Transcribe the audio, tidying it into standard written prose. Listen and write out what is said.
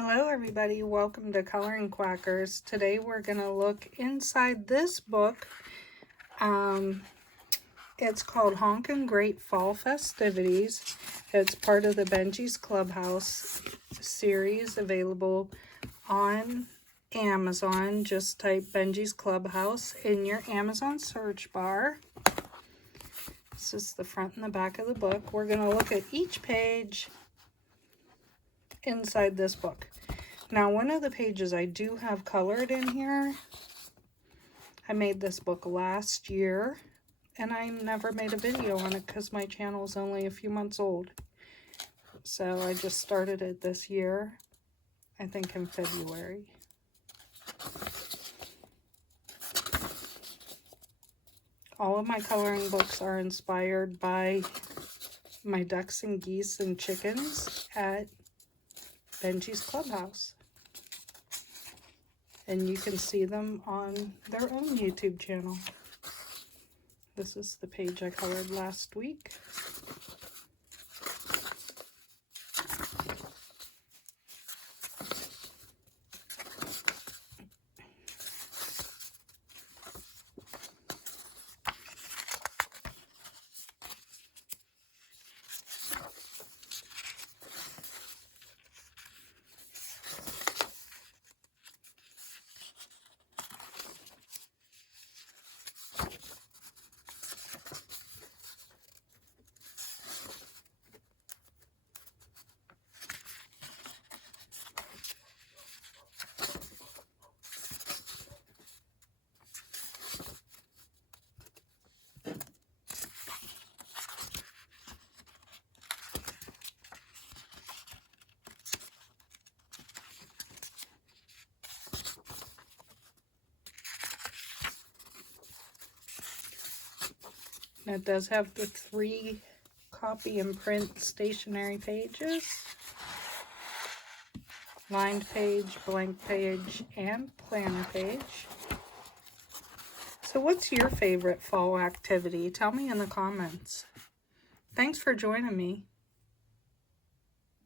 Hello everybody, welcome to Coloring Quackers. Today we're going to look inside this book. It's called Honkin Great Fall Festivities. It's part of the Benjisclubhouse series, available on Amazon. Just type Benjisclubhouse in your Amazon search bar. This is the front and the back of the book. We're going to look at each page inside this book. Now, one of the pages I do have colored in here. I made this book last year, and I never made a video on it because my channel is only a few months old. So I just started it this year, I think in February. All of my coloring books are inspired by my ducks and geese and chickens at Benjisclubhouse. And you can see them on their own YouTube channel. This is the page I colored last week. It does have the 3 copy and print stationery pages. Lined page, blank page, and planner page. So what's your favorite fall activity? Tell me in the comments. Thanks for joining me.